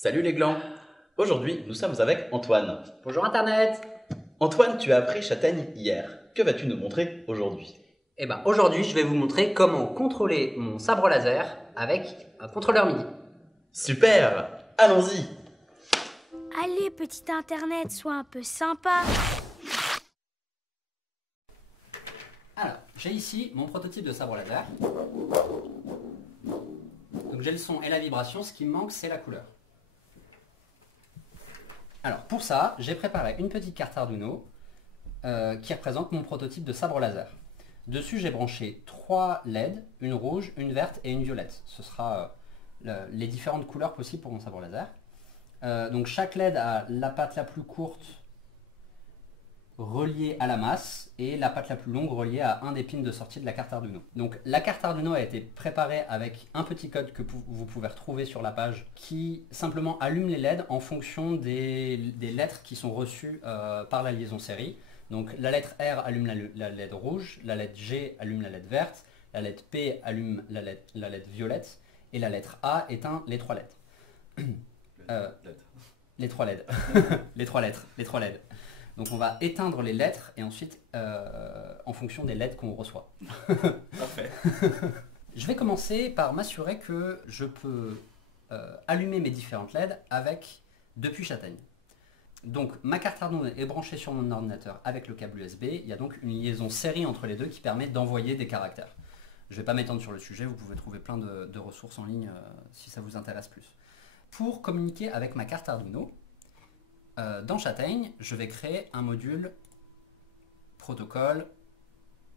Salut les glands! Aujourd'hui, nous sommes avec Antoine. Bonjour Internet. Antoine, tu as appris Châtaigne hier. Que vas-tu nous montrer aujourd'hui? Aujourd'hui, je vais vous montrer comment contrôler mon sabre laser avec un contrôleur MIDI. Super! Allons-y! Allez, petit Internet, sois un peu sympa. Alors, j'ai ici mon prototype de sabre laser. Donc j'ai le son et la vibration, ce qui me manque c'est la couleur. Alors pour ça, j'ai préparé une petite carte Arduino qui représente mon prototype de sabre laser. Dessus j'ai branché 3 LED, une rouge, une verte et une violette. Ce sera les différentes couleurs possibles pour mon sabre laser. Donc chaque LED a la patte la plus courte reliée à la masse et la patte la plus longue reliée à un des pins de sortie de la carte Arduino. Donc la carte Arduino a été préparée avec un petit code que vous pouvez retrouver sur la page qui simplement allume les LED en fonction des lettres qui sont reçues par la liaison série. Donc la lettre R allume la LED rouge, la lettre G allume la LED verte, la lettre P allume la LED violette et la lettre A éteint les 3 LED. Les 3 LED. les 3 lettres. Les 3 LED. Donc on va éteindre les lettres et ensuite en fonction des lettres qu'on reçoit. Parfait. Je vais commencer par m'assurer que je peux allumer mes différentes LED depuis Châtaigne. Donc ma carte Arduino est branchée sur mon ordinateur avec le câble USB. Il y a donc une liaison série entre les deux qui permet d'envoyer des caractères. Je ne vais pas m'étendre sur le sujet, vous pouvez trouver plein de ressources en ligne si ça vous intéresse plus. Pour communiquer avec ma carte Arduino, dans Châtaigne, je vais créer un module protocole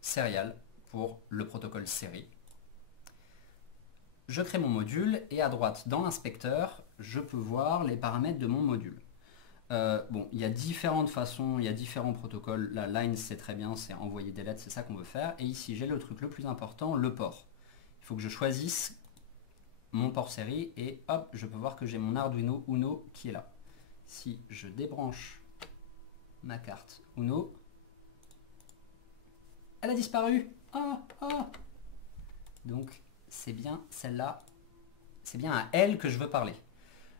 serial pour le protocole série. Je crée mon module et à droite dans l'inspecteur, je peux voir les paramètres de mon module. Il y a différentes façons, il y a différents protocoles. La line, c'est très bien, c'est envoyer des lettres, c'est ça qu'on veut faire. Et ici, j'ai le truc le plus important, le port. Il faut que je choisisse mon port série et hop, je peux voir que j'ai mon Arduino Uno qui est là. Si je débranche ma carte Uno, elle a disparu. Donc c'est bien celle-là, c'est bien à elle que je veux parler.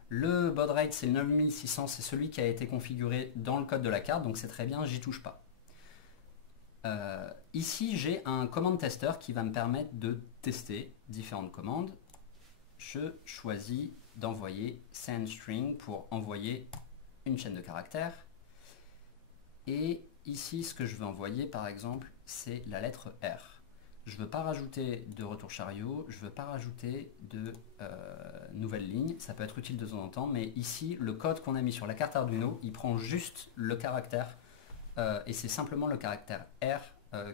Le baud rate c'est 9600, c'est celui qui a été configuré dans le code de la carte, donc c'est très bien, j'y touche pas. Ici j'ai un command tester qui va me permettre de tester différentes commandes. Je choisis d'envoyer send string pour envoyer une chaîne de caractères. Et ici, ce que je veux envoyer, par exemple, c'est la lettre R. Je ne veux pas rajouter de retour chariot, je ne veux pas rajouter de nouvelles lignes. Ça peut être utile de temps en temps, mais ici, le code qu'on a mis sur la carte Arduino, il prend juste le caractère, et c'est simplement le caractère R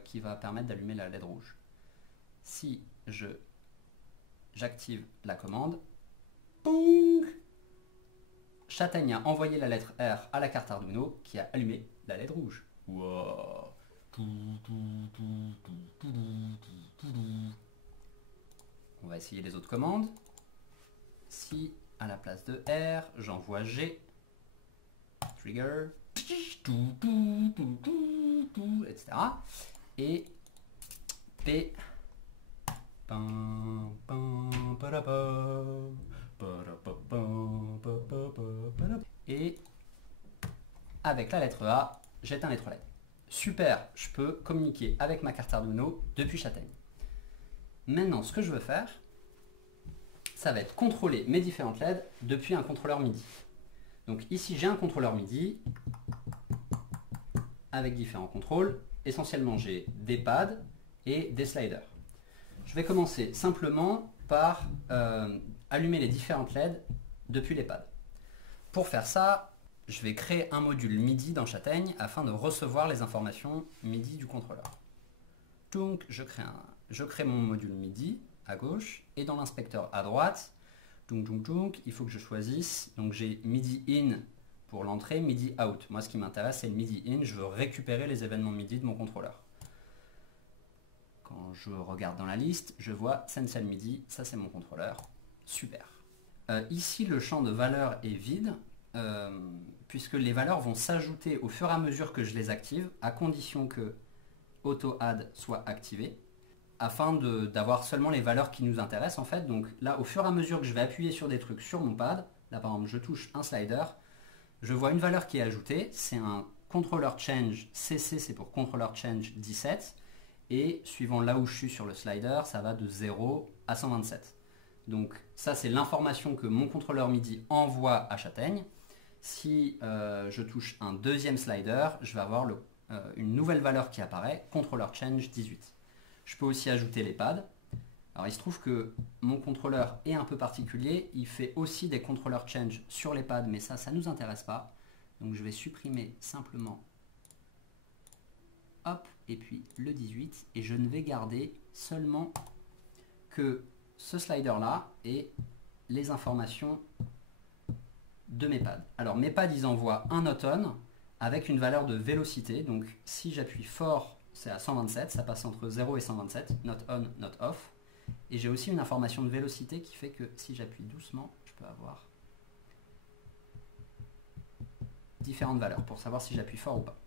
qui va permettre d'allumer la LED rouge. Si j'active la commande, boum, Châtaigne a envoyé la lettre R à la carte Arduino qui a allumé la LED rouge. Wow. On va essayer les autres commandes. Si à la place de R, j'envoie G, trigger, etc. Et P, et avec la lettre A, j'éteins les 3 LED. Super, je peux communiquer avec ma carte Arduino depuis Châtaigne. Maintenant, ce que je veux faire, ça va être contrôler mes différentes LED depuis un contrôleur MIDI. Donc ici, j'ai un contrôleur MIDI avec différents contrôles. Essentiellement, j'ai des pads et des sliders. Je vais commencer simplement par allumer les différentes LED depuis les pads. Pour faire ça, je vais créer un module MIDI dans Châtaigne afin de recevoir les informations MIDI du contrôleur. Donc je crée mon module MIDI à gauche et dans l'inspecteur à droite, il faut que je choisisse. Donc j'ai MIDI in pour l'entrée, MIDI out. Moi ce qui m'intéresse c'est le MIDI in, je veux récupérer les événements MIDI de mon contrôleur. Quand je regarde dans la liste, je vois Sensel MIDI, ça c'est mon contrôleur. Super. Ici, le champ de valeurs est vide, puisque les valeurs vont s'ajouter au fur et à mesure que je les active, à condition que AutoAdd soit activé, afin d'avoir seulement les valeurs qui nous intéressent en fait. Donc là, au fur et à mesure que je vais appuyer sur des trucs sur mon pad, Là par exemple je touche un slider, je vois une valeur qui est ajoutée, c'est un controller change, CC c'est pour controller change 17, et suivant là où je suis sur le slider, ça va de 0 à 127. Donc ça c'est l'information que mon contrôleur MIDI envoie à Châtaigne. Si je touche un deuxième slider, je vais avoir une nouvelle valeur qui apparaît, controller change 18. Je peux aussi ajouter les pads. Alors il se trouve que mon contrôleur est un peu particulier, il fait aussi des controller change sur les pads, mais ça ne nous intéresse pas. Donc je vais supprimer simplement, hop, et puis le 18, et je ne vais garder seulement que ce slider là et les informations de mes pads. Alors mes pads ils envoient un note on avec une valeur de vélocité, donc si j'appuie fort c'est à 127, ça passe entre 0 et 127, note on, note off. Et j'ai aussi une information de vélocité qui fait que si j'appuie doucement, je peux avoir différentes valeurs pour savoir si j'appuie fort ou pas.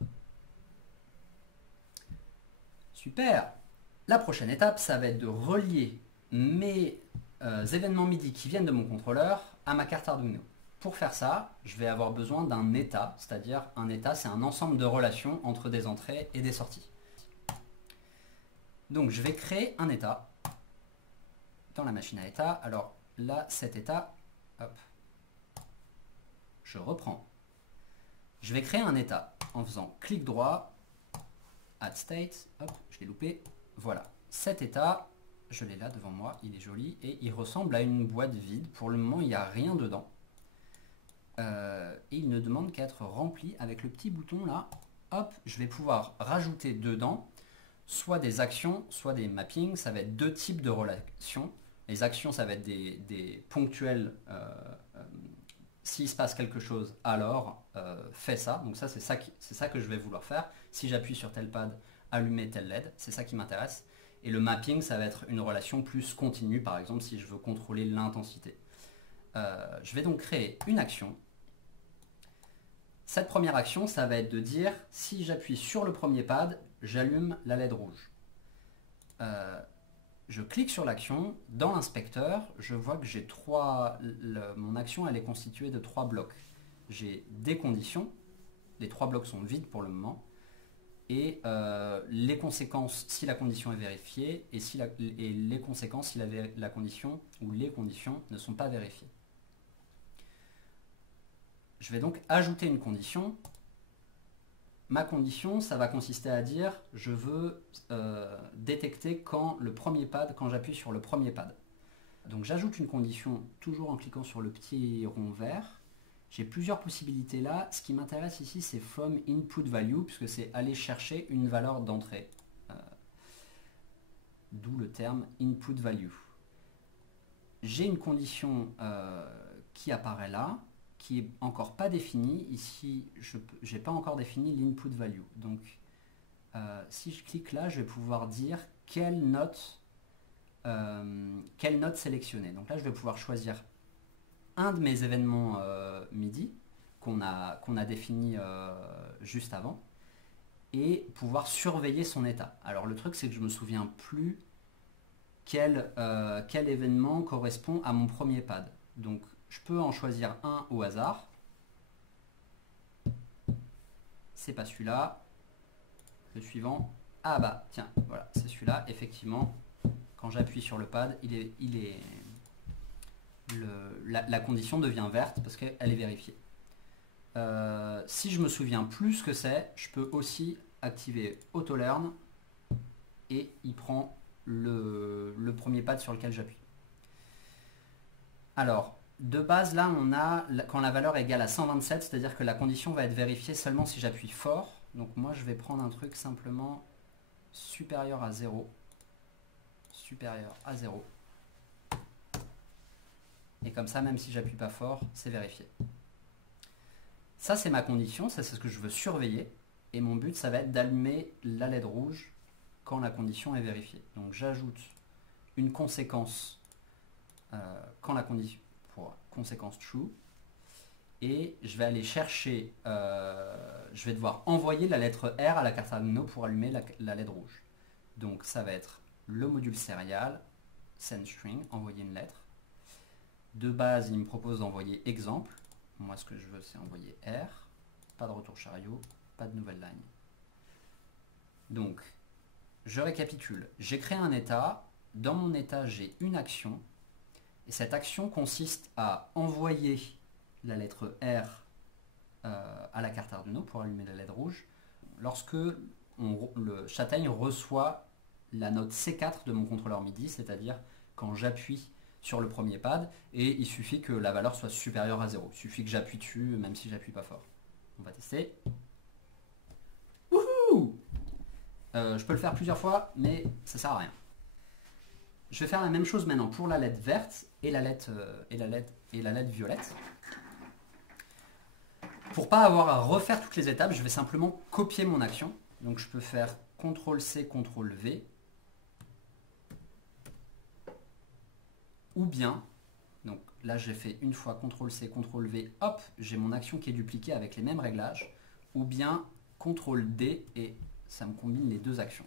Super! La prochaine étape, ça va être de relier mes événements MIDI qui viennent de mon contrôleur à ma carte Arduino. Pour faire ça, je vais avoir besoin d'un état, c'est-à-dire un état, c'est un ensemble de relations entre des entrées et des sorties. Donc je vais créer un état dans la machine à état. Alors là, cet état, hop, je reprends. Je vais créer un état en faisant clic droit, add state, hop, je l'ai loupé, voilà. Cet état, je l'ai là devant moi, il est joli et il ressemble à une boîte vide. Pour le moment, il n'y a rien dedans. Et il ne demande qu'à être rempli avec le petit bouton là. Hop, je vais pouvoir rajouter dedans soit des actions, soit des mappings. Ça va être deux types de relations. Les actions, ça va être des ponctuels. S'il se passe quelque chose, alors fais ça. Donc ça, c'est ça que je vais vouloir faire. Si j'appuie sur tel pad, allumer tel LED, c'est ça qui m'intéresse. Et le mapping, ça va être une relation plus continue, par exemple, si je veux contrôler l'intensité. Je vais donc créer une action. Cette première action, ça va être de dire, si j'appuie sur le premier pad, j'allume la LED rouge. Je clique sur l'action, dans l'inspecteur, je vois que j'ai mon action elle est constituée de 3 blocs. J'ai des conditions, les 3 blocs sont vides pour le moment, et les conséquences si la condition est vérifiée, et les conséquences si la condition ou les conditions ne sont pas vérifiées. Je vais donc ajouter une condition. Ma condition, ça va consister à dire, je veux détecter quand j'appuie sur le premier pad. Donc j'ajoute une condition toujours en cliquant sur le petit rond vert. J'ai plusieurs possibilités là. Ce qui m'intéresse ici, c'est from input value, puisque c'est aller chercher une valeur d'entrée. D'où le terme input value. J'ai une condition qui apparaît là, qui est encore pas définie. Ici, je n'ai pas encore défini l'input value. Donc, si je clique là, je vais pouvoir dire quelle note sélectionner. Donc là, je vais pouvoir choisir un de mes événements MIDI qu'on a défini juste avant et pouvoir surveiller son état. Alors le truc, c'est que je me souviens plus quel événement correspond à mon premier pad. Donc je peux en choisir un au hasard. C'est pas celui-là. Le suivant. Ah bah tiens, voilà, c'est celui-là. Effectivement, quand j'appuie sur le pad, la condition devient verte parce qu'elle est vérifiée. Si je me souviens plus ce que c'est, je peux aussi activer AutoLearn et il prend le premier pad sur lequel j'appuie. Alors, de base, là, on a quand la valeur est égale à 127, c'est-à-dire que la condition va être vérifiée seulement si j'appuie fort. Donc moi, je vais prendre un truc simplement supérieur à 0. Supérieur à 0. Et comme ça, même si j'appuie pas fort, c'est vérifié. Ça, c'est ma condition, ça c'est ce que je veux surveiller. Et mon but, ça va être d'allumer la LED rouge quand la condition est vérifiée. Donc j'ajoute une conséquence quand la condition... conséquence true, et je vais aller chercher, je vais devoir envoyer la lettre R à la carte Arduino pour allumer la LED rouge. Donc ça va être le module serial, send string, envoyer une lettre. De base, il me propose d'envoyer exemple. Moi, ce que je veux, c'est envoyer R. Pas de retour chariot, pas de nouvelle ligne. Donc, je récapitule. J'ai créé un état. Dans mon état, j'ai une action. Et cette action consiste à envoyer la lettre R à la carte Arduino pour allumer la LED rouge. Lorsque le châtaigne reçoit la note C4 de mon contrôleur MIDI, c'est-à-dire quand j'appuie sur le premier pad, et il suffit que la valeur soit supérieure à 0. Il suffit que j'appuie dessus, même si j'appuie pas fort. On va tester. Wouhou! Je peux le faire plusieurs fois, mais ça sert à rien. Je vais faire la même chose maintenant pour la LED verte et la LED violette. Pour pas avoir à refaire toutes les étapes, je vais simplement copier mon action. Donc je peux faire CTRL-C, CTRL-V. Ou bien, donc là j'ai fait une fois CTRL-C, CTRL-V, hop, j'ai mon action qui est dupliquée avec les mêmes réglages. Ou bien CTRL-D et ça me combine les deux actions.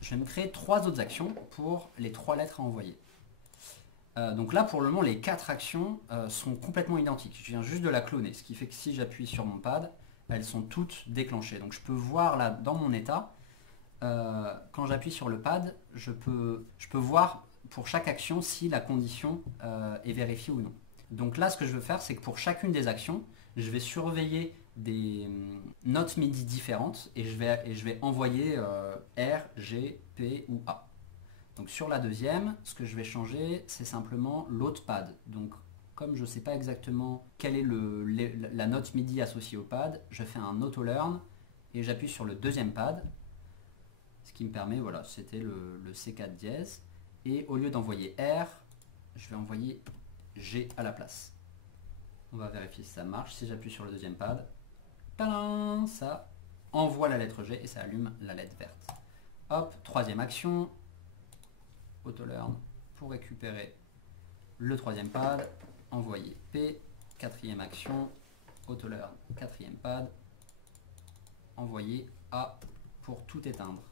Je vais me créer 3 autres actions pour les 3 lettres à envoyer. Donc là, pour le moment, les 4 actions sont complètement identiques. Je viens juste de la cloner, ce qui fait que si j'appuie sur mon pad, elles sont toutes déclenchées. Donc je peux voir là, dans mon état, quand j'appuie sur le pad, je peux voir pour chaque action si la condition est vérifiée ou non. Donc là, ce que je veux faire, c'est que pour chacune des actions, je vais surveiller des notes MIDI différentes et je vais envoyer R, G, P ou A. Donc sur la deuxième, ce que je vais changer, c'est simplement l'autre pad. Donc comme je ne sais pas exactement quelle est la note MIDI associée au pad, je fais un auto-learn et j'appuie sur le deuxième pad. Ce qui me permet, voilà, c'était le C4 dièse. Et au lieu d'envoyer R, je vais envoyer G à la place. On va vérifier si ça marche. Si j'appuie sur le deuxième pad, tadam, ça envoie la lettre G et ça allume la LED verte. Hop, troisième action, auto-learn pour récupérer le troisième pad, envoyer P, quatrième action, auto-learn, quatrième pad, envoyer A pour tout éteindre.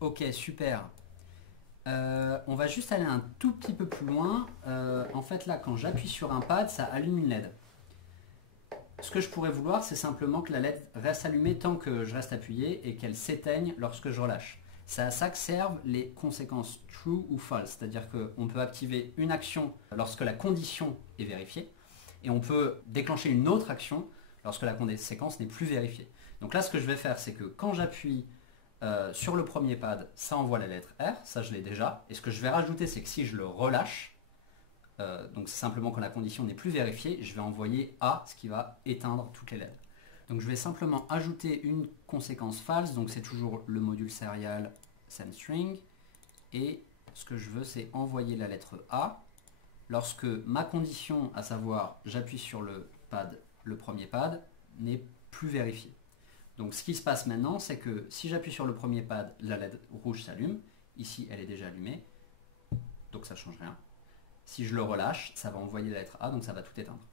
Ok, super. On va juste aller un tout petit peu plus loin. En fait, là, quand j'appuie sur un pad, ça allume une LED. Ce que je pourrais vouloir, c'est simplement que la LED reste allumée tant que je reste appuyé et qu'elle s'éteigne lorsque je relâche. C'est à ça que servent les conséquences true ou false. C'est-à-dire qu'on peut activer une action lorsque la condition est vérifiée et on peut déclencher une autre action lorsque la conséquence n'est plus vérifiée. Donc là, ce que je vais faire, c'est que quand j'appuie sur le premier pad, ça envoie la lettre R, ça je l'ai déjà. Et ce que je vais rajouter, c'est que si je le relâche, donc c'est simplement quand la condition n'est plus vérifiée, je vais envoyer A, ce qui va éteindre toutes les LED. Donc je vais simplement ajouter une conséquence false, donc c'est toujours le module serial sendString. Et ce que je veux, c'est envoyer la lettre A lorsque ma condition, à savoir j'appuie sur le pad, le premier pad, n'est plus vérifiée. Donc ce qui se passe maintenant, c'est que si j'appuie sur le premier pad, la LED rouge s'allume. Ici, elle est déjà allumée, donc ça ne change rien. Si je le relâche, ça va envoyer la lettre A, donc ça va tout éteindre.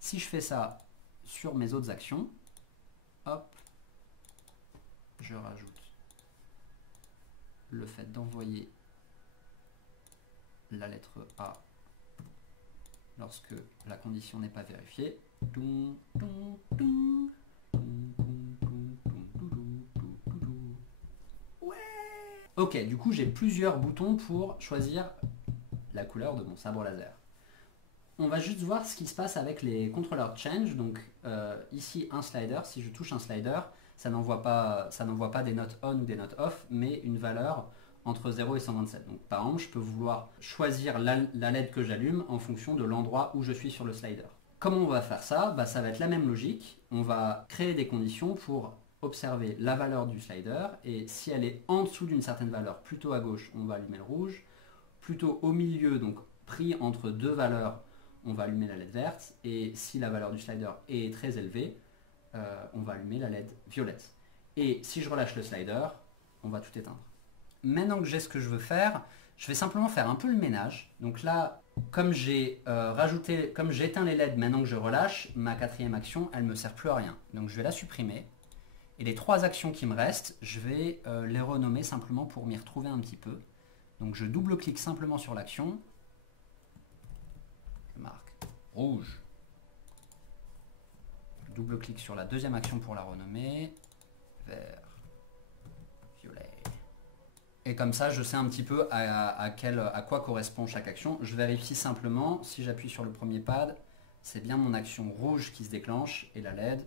Si je fais ça sur mes autres actions, hop, je rajoute le fait d'envoyer la lettre A lorsque la condition n'est pas vérifiée. Ok, du coup j'ai plusieurs boutons pour choisir la couleur de mon sabre laser. On va juste voir ce qui se passe avec les contrôleurs change. Donc ici un slider, si je touche un slider, ça n'envoie pas des notes on ou des notes off, mais une valeur entre 0 et 127. Donc par exemple, je peux vouloir choisir la LED que j'allume en fonction de l'endroit où je suis sur le slider. Comment on va faire ça? Ça va être la même logique. On va créer des conditions pour observer la valeur du slider, et si elle est en dessous d'une certaine valeur, plutôt à gauche, on va allumer le rouge, plutôt au milieu, donc pris entre deux valeurs, on va allumer la LED verte, et si la valeur du slider est très élevée, on va allumer la LED violette. Et si je relâche le slider, on va tout éteindre. Maintenant que j'ai ce que je veux faire, Je vais simplement faire un peu le ménage. Donc là, comme j'ai éteint les LED maintenant que je relâche, ma quatrième action, elle ne me sert plus à rien. Donc je vais la supprimer. Et les 3 actions qui me restent, je vais les renommer simplement pour m'y retrouver un petit peu. Donc je double-clique simplement sur l'action. Je marque rouge. Je double-clique sur la deuxième action pour la renommer. Vert. Violet. Et comme ça, je sais un petit peu à quoi correspond chaque action. Je vérifie simplement, si j'appuie sur le premier pad, c'est bien mon action rouge qui se déclenche et la LED,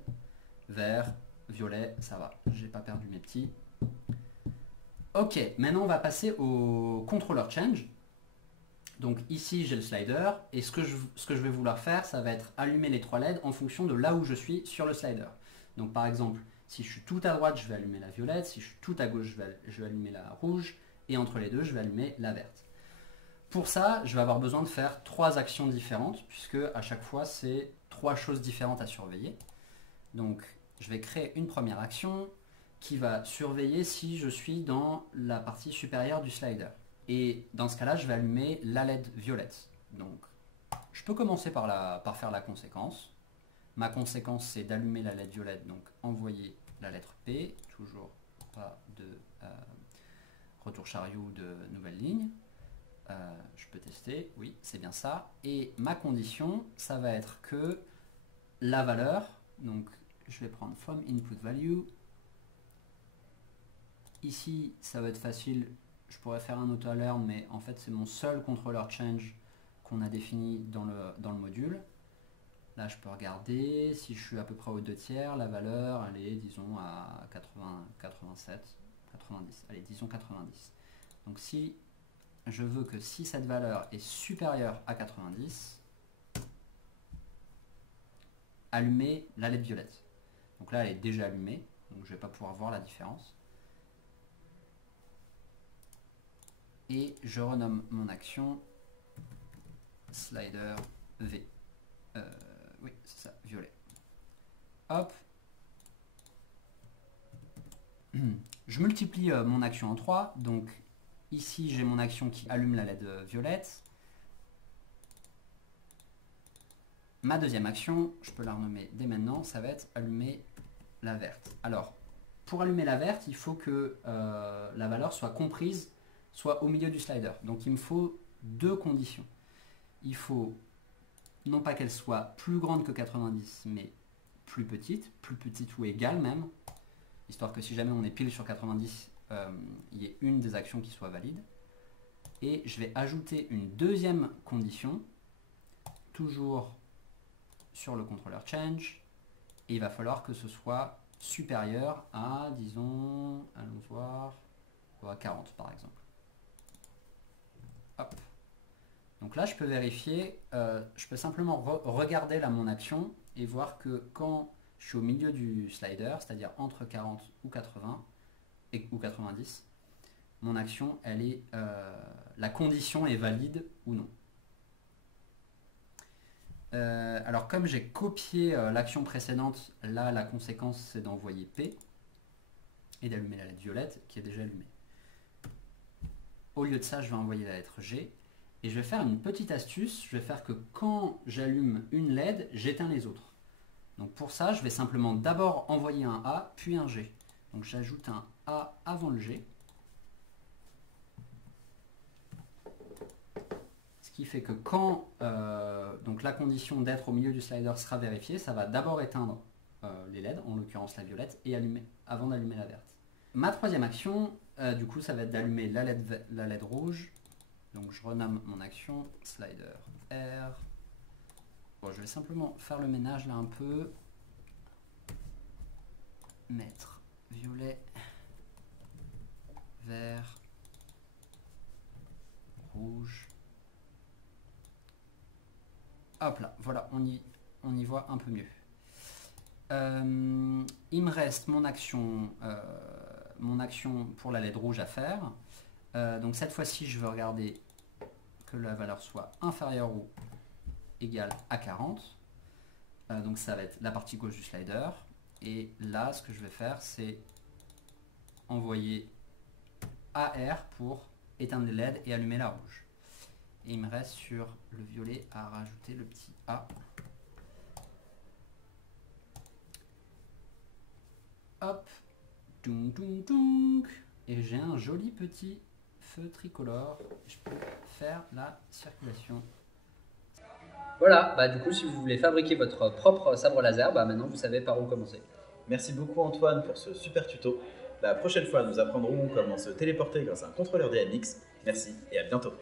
vert, violet, ça va. J'ai pas perdu mes petits. Ok, maintenant on va passer au controller change. Donc ici j'ai le slider et ce que je vais vouloir faire, ça va être allumer les 3 LED en fonction de là où je suis sur le slider. Donc par exemple, si je suis tout à droite, je vais allumer la violette. Si je suis tout à gauche, je vais allumer la rouge. Et entre les deux, je vais allumer la verte. Pour ça, je vais avoir besoin de faire 3 actions différentes, puisque à chaque fois, c'est 3 choses différentes à surveiller. Donc, je vais créer une première action qui va surveiller si je suis dans la partie supérieure du slider. Et dans ce cas-là, je vais allumer la LED violette. Donc, je peux commencer par faire la conséquence. Ma conséquence, c'est d'allumer la LED violette, donc envoyer la lettre P, toujours pas de retour chariot de nouvelle ligne. Je peux tester, oui, c'est bien ça. Et ma condition, ça va être que la valeur, donc je vais prendre from input value. Ici, ça va être facile, je pourrais faire un auto-alert, mais en fait, c'est mon seul controller change qu'on a défini dans le module. Là, je peux regarder, si je suis à peu près aux 2/3, la valeur, elle est, disons, à 80, 87, 90. Allez, disons 90. Donc, si je veux que si cette valeur est supérieure à 90, allumer la LED violette. Donc là, elle est déjà allumée, donc je ne vais pas pouvoir voir la différence. Et je renomme mon action slider V. Oui, c'est ça, violet. Hop. Je multiplie mon action en 3. Donc ici, j'ai mon action qui allume la LED violette. Ma deuxième action, je peux la renommer dès maintenant, ça va être allumer la verte. Alors, pour allumer la verte, il faut que la valeur soit comprise, soit au milieu du slider. Donc il me faut 2 conditions. Il faut non pas qu'elle soit plus grande que 90, mais plus petite ou égale même, histoire que si jamais on est pile sur 90, il y ait une des actions qui soit valide. Et je vais ajouter une deuxième condition, toujours sur le controller change, et il va falloir que ce soit supérieur à, disons, allons voir, à 40 par exemple. Hop. Donc là, je peux vérifier, je peux simplement regarder là mon action et voir que quand je suis au milieu du slider, c'est-à-dire entre 40 ou 80 ou 90, mon action, elle est, la condition est valide ou non. Alors comme j'ai copié l'action précédente, là la conséquence c'est d'envoyer P et d'allumer la lettre violette qui est déjà allumée. Au lieu de ça, je vais envoyer la lettre G. Et je vais faire une petite astuce, je vais faire que quand j'allume une LED, j'éteins les autres. Donc pour ça, je vais simplement d'abord envoyer un A, puis un G. Donc j'ajoute un A avant le G. Ce qui fait que quand donc la condition d'être au milieu du slider sera vérifiée, ça va d'abord éteindre les LED, en l'occurrence la violette, et allumer avant d'allumer la verte. Ma troisième action, du coup, ça va être d'allumer la LED rouge. Donc je renomme mon action slider R. Bon, je vais simplement faire le ménage là un peu. Mettre violet, vert, rouge. Hop là, voilà, on y voit un peu mieux. Il me reste mon action pour la LED rouge à faire. Donc cette fois-ci, je veux regarder que la valeur soit inférieure ou égale à 40. Donc ça va être la partie gauche du slider. Et là, ce que je vais faire, c'est envoyer AR pour éteindre les LED et allumer la rouge. Et il me reste sur le violet à rajouter le petit A. Hop, toum toum toum. Et j'ai un joli petit feu tricolore. Je peux faire la circulation. Voilà, bah du coup si vous voulez fabriquer votre propre sabre laser, bah maintenant vous savez par où commencer. Merci beaucoup Antoine pour ce super tuto. La prochaine fois, nous apprendrons comment se téléporter grâce à un contrôleur DMX. Merci et à bientôt.